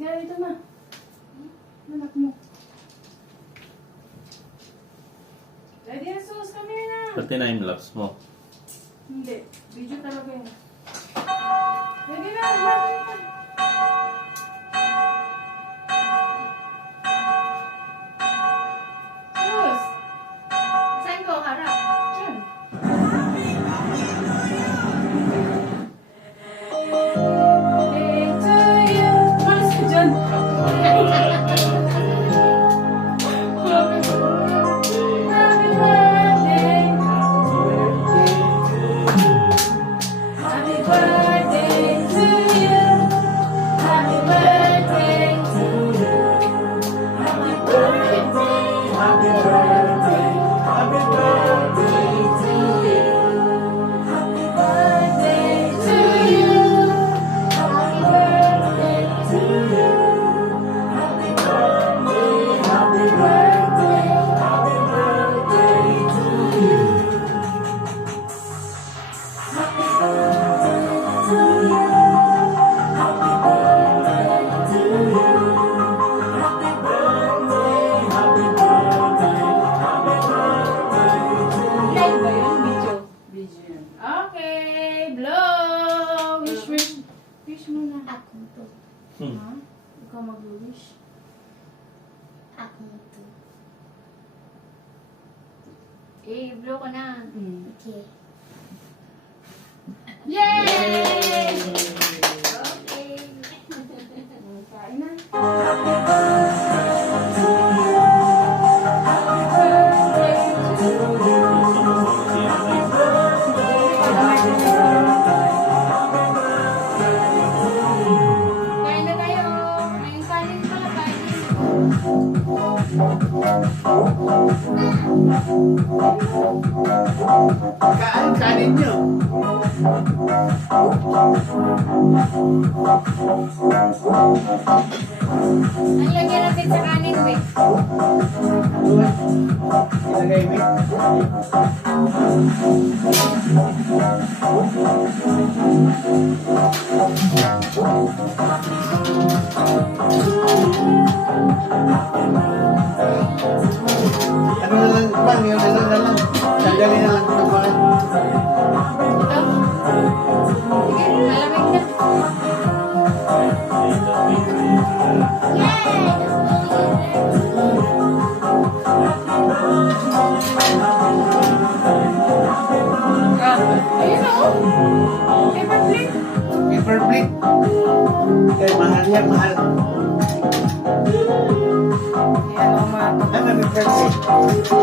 Kaya ito na. Anak mo. Daddy Jesus, come here na. Pati na yung laps mo. Hindi. Video talaga yun. Daddy na, harap mo. Jesus. Saan ko harap? Diyan. Day to you. Malis ka dyan. Happy birthday. Happy birthday to you. Happy birthday to you. Happy birthday. Happy birthday. Happy birthday to you. Happy birthday to you. Happy birthday to you. Happy birthday. Happy birthday. Happy birthday to you. Happy birthday to you. Happy birthday to you. Happy birthday. Happy birthday. Happy birthday to you. Live ba yun? Video. Video yun. Okay. Blow. Wish, wish. Wish mo na. Ako to. Ha? Ikaw mag-wish. Ako to. Eh, blow ko na. Okay. Yay! Okay. Kain na. Kain na tayo. May kanin pala kain. Kain nyo. Ang lagyan natin sa kanin, wait. Ilagay mo. Ano na lang, bang, yun na lang. Sandali na lang ito pa. Ito? Sige, malamig na. Ayun na, oh. Paper plate. Paper plate. Eh, mahal yan, mahal. Yan, oh, mga Ano, paper plate?